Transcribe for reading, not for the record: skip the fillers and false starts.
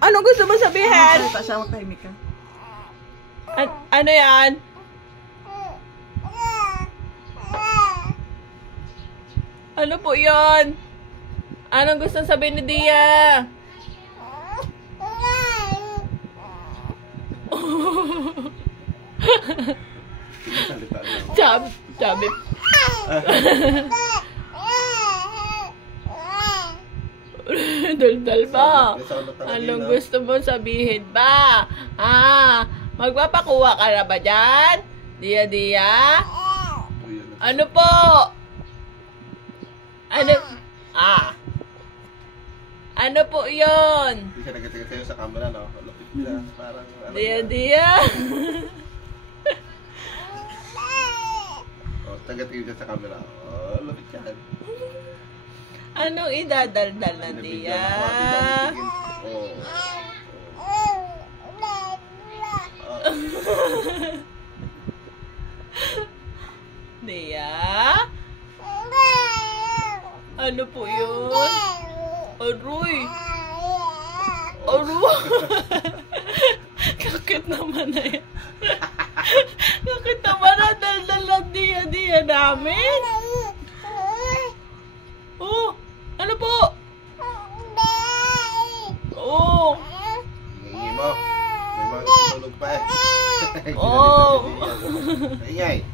Anong gusto mo sabihin? Salita siya, magtahimik ka. Ano yan? Ano po yon? Anong gusto sabihin ni Dia? Sabi. Daldal ba? Anong gusto mo sabihin ba? Magpapakuha ka na ba dyan? Dia? Ano po? Ano po yun? Hindi siya nagkatagal sa'yo sa camera, no? Lupit nila. Parang... Dia. Oh, tagatigil siya sa camera. Oh, lupit yan. Anong idadaldal na Dia? Oh. Dia? Ano po yun? Aroy! Kakit naman na yan. Kakit naman na daldal na Dia namin. Oh! Ano po? Oh! Hingi mo. May mga tulog pa eh. Oh! Ingay.